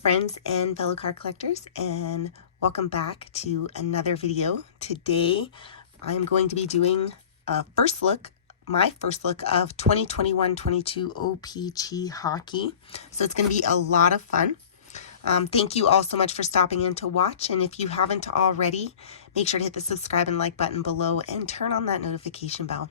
friends and fellow card collectors, and welcome back to another video. Today I'm going to be doing a my first look of 2021-22 OPC hockey. So it's going to be a lot of fun. Thank you all so much for stopping in to watch, and if you haven't already, make sure to hit the subscribe and like button below and turn on that notification bell.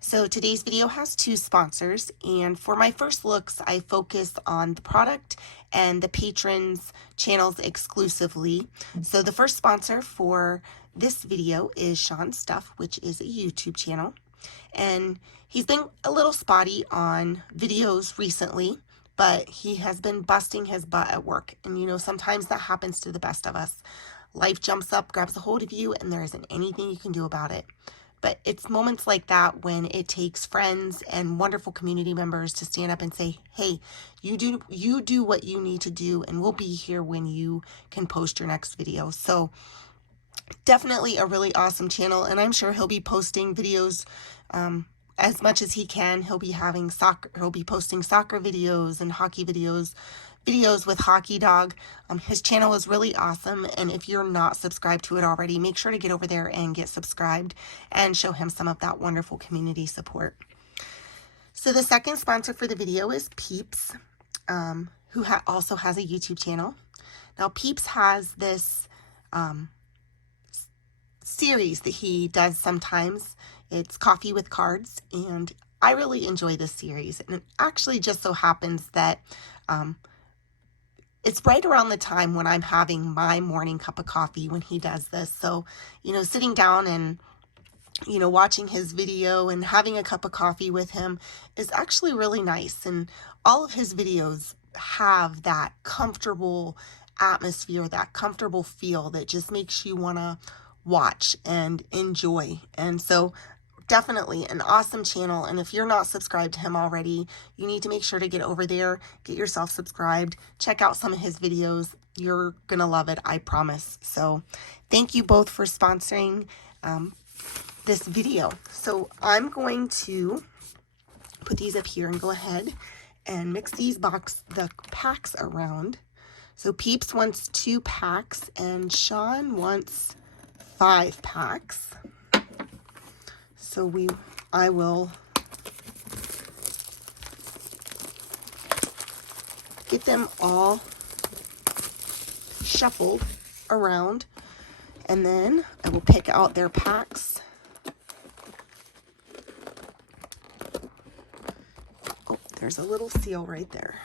So today's video has two sponsors, and for my first looks, I focus on the product and the patrons' channels exclusively. So the first sponsor for this video is Sean's Stuff, which is a YouTube channel, and he's been a little spotty on videos recently, but he has been busting his butt at work, and you know, sometimes that happens to the best of us. Life jumps up, grabs a hold of you, and there isn't anything you can do about it. But it's moments like that when it takes friends and wonderful community members to stand up and say, hey, you do what you need to do, and we'll be here when you can post your next video. So definitely a really awesome channel, and I'm sure he'll be posting videos as much as he can. He'll be posting soccer videos and hockey videos with Hockey Dog. His channel is really awesome, and if you're not subscribed to it already, make sure to get over there and get subscribed and show him some of that wonderful community support. So the second sponsor for the video is Peeps, who also has a YouTube channel. Now Peeps has this series that he does sometimes. It's Coffee with Cards, and I really enjoy this series, and it actually just so happens that it's right around the time when I'm having my morning cup of coffee when he does this. So, you know, sitting down and, you know, watching his video and having a cup of coffee with him is actually really nice. And all of his videos have that comfortable atmosphere, that comfortable feel that just makes you want to watch and enjoy. And so definitely an awesome channel, and if you're not subscribed to him already, you need to make sure to get over there, get yourself subscribed, check out some of his videos. You're gonna love it, I promise. So thank you both for sponsoring this video. So I'm going to put these up here and go ahead and mix the packs around. So Peeps wants 2 packs and Sean wants 5 packs. So I will get them all shuffled around, and then I will pick out their packs. Oh, there's a little seal right there.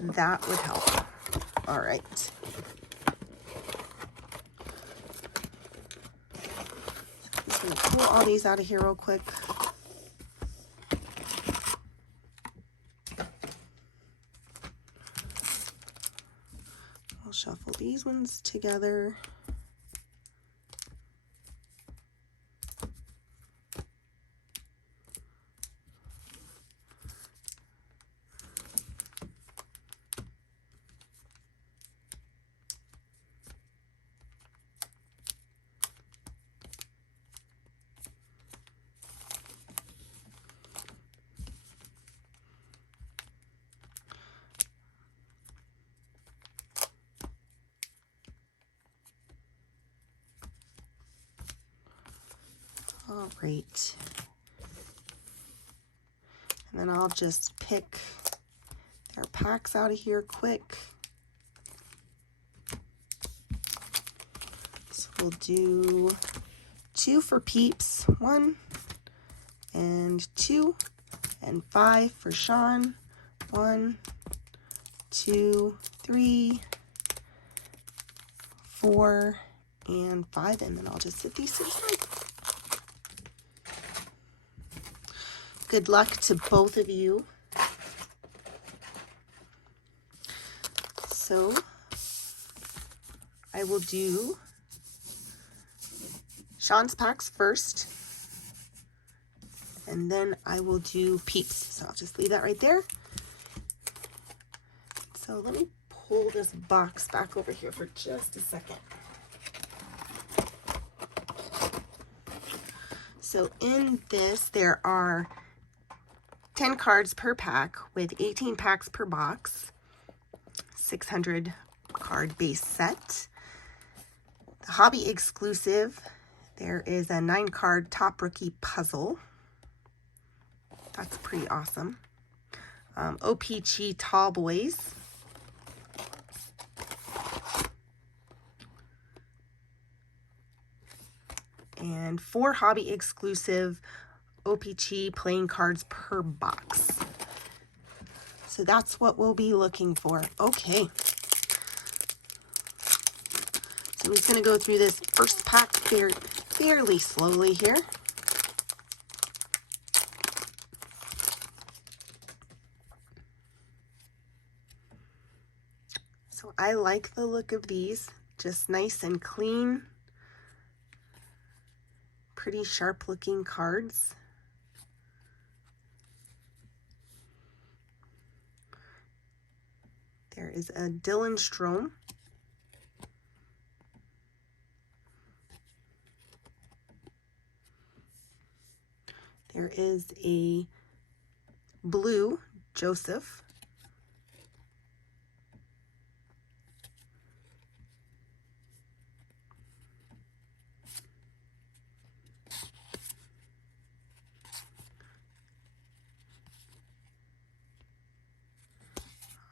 That would help. All right. I'm gonna pull all these out of here real quick. I'll shuffle these ones together. All right, and then I'll just pick their packs out of here quick. So we'll do 2 for Peeps, 1 and 2, and 5 for Sean, 1, 2, 3, 4, and 5, and then I'll just sit these to the side. Good luck to both of you. So I will do Sean's packs first, and then I will do Peeps. So I'll just leave that right there. So let me pull this box back over here for just a second. So in this, there are 10 cards per pack with 18 packs per box. 600 card base set. The hobby exclusive, there is a 9 card top rookie puzzle. That's pretty awesome. OPC Tall Boys. And 4 hobby exclusive OPC playing cards per box. So that's what we'll be looking for. Okay. So I'm just going to go through this first pack fairly slowly here. So I like the look of these. Just nice and clean. Pretty sharp looking cards. There is a Dylan Strome. There is a blue Joseph.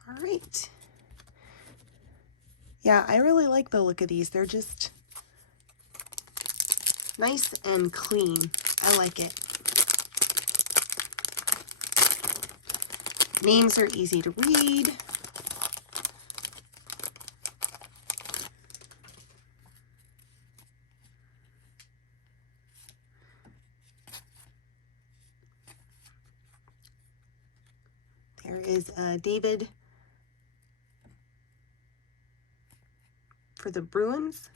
All right. Yeah, I really like the look of these. They're just nice and clean. I like it. Names are easy to read. There is David for the Bruins,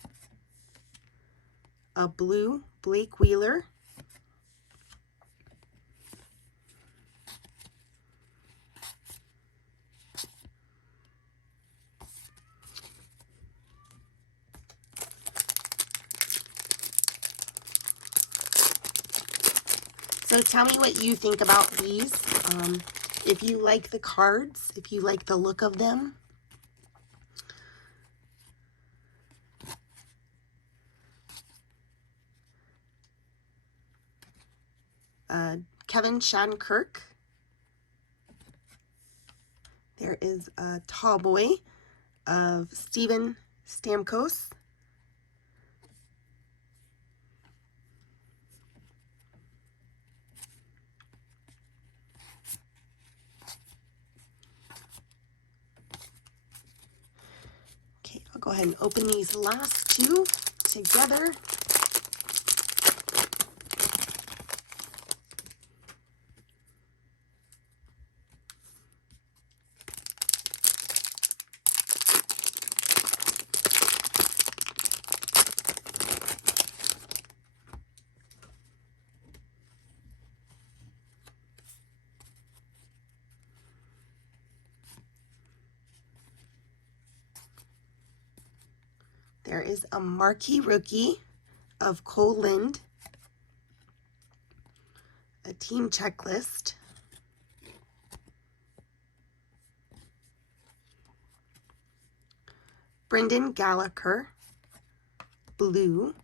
a blue Blake Wheeler, so tell me what you think about these. If you like the cards, if you like the look of them. Kevin Shattenkirk. There is a Tall Boy of Steven Stamkos. Okay, I'll go ahead and open these last two together. There is a marquee rookie of Cole Lind, a team checklist, Brendan Gallagher, blue,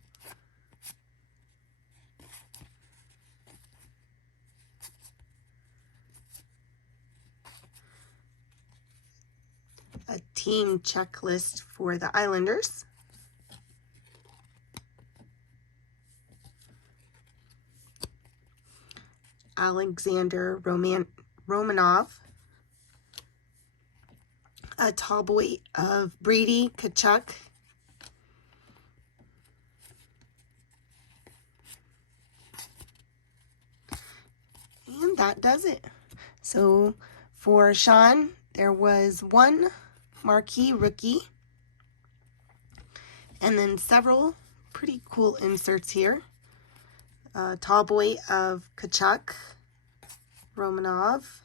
a team checklist for the Islanders, Alexander Romanov, a Tall Boy of Brady Tkachuk, and that does it. So for Sean, there was one marquee rookie, and then several pretty cool inserts here. Tall Boy of Tkachuk, Romanov,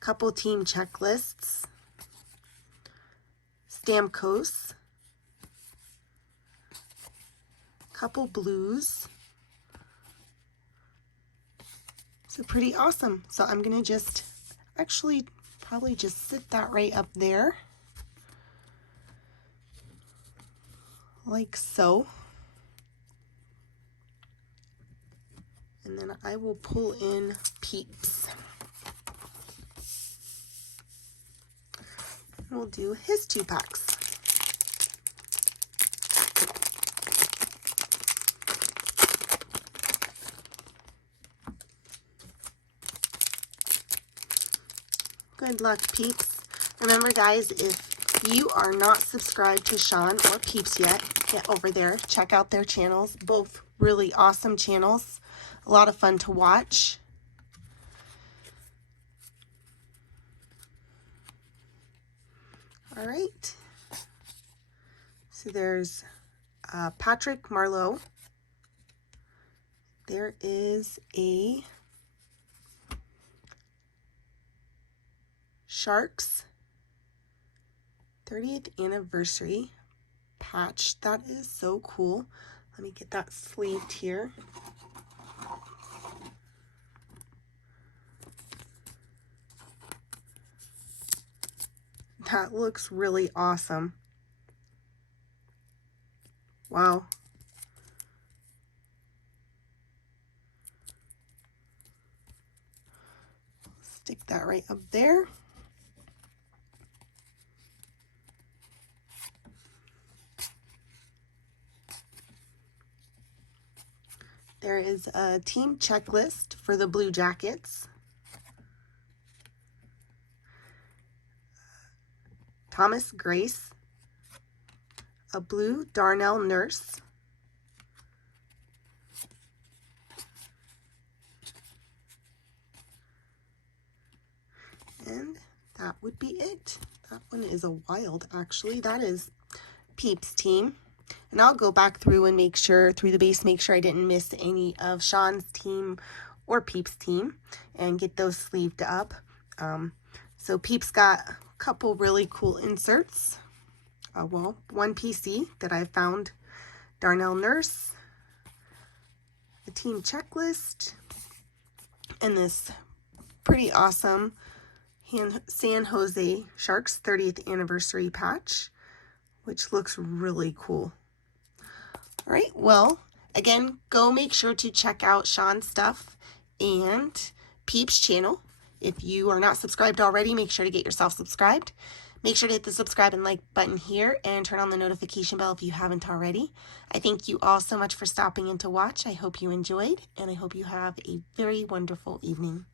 couple team checklists, Stamkos, couple blues. So pretty awesome. So I'm gonna just actually probably just sit that right up there like so. And then I will pull in Peeps. And we'll do his 2 packs. Good luck, Peeps. Remember, guys, if you are not subscribed to Sean or Peeps yet, get over there. Check out their channels. Both really awesome channels. A lot of fun to watch. All right. So there's Patrick Marlowe. There is a Sharks 30th anniversary patch. That is so cool. Let me get that sleeved here. That looks really awesome. Wow. Stick that right up there. There is a team checklist for the Blue Jackets. Thomas Grace, a blue Darnell Nurse, and that would be it. That one is a wild, actually. That is Peeps team. And I'll go back through and make sure, through the base, make sure I didn't miss any of Sean's team or Peeps team and get those sleeved up. So Peeps got a couple really cool inserts. Well, one PC that I found, Darnell Nurse, a team checklist, and this pretty awesome San Jose Sharks 30th anniversary patch, which looks really cool. All right, well, again, go make sure to check out Sean's stuff and Peeps channel. If you are not subscribed already, make sure to get yourself subscribed. Make sure to hit the subscribe and like button here and turn on the notification bell if you haven't already. I thank you all so much for stopping in to watch. I hope you enjoyed, and I hope you have a very wonderful evening.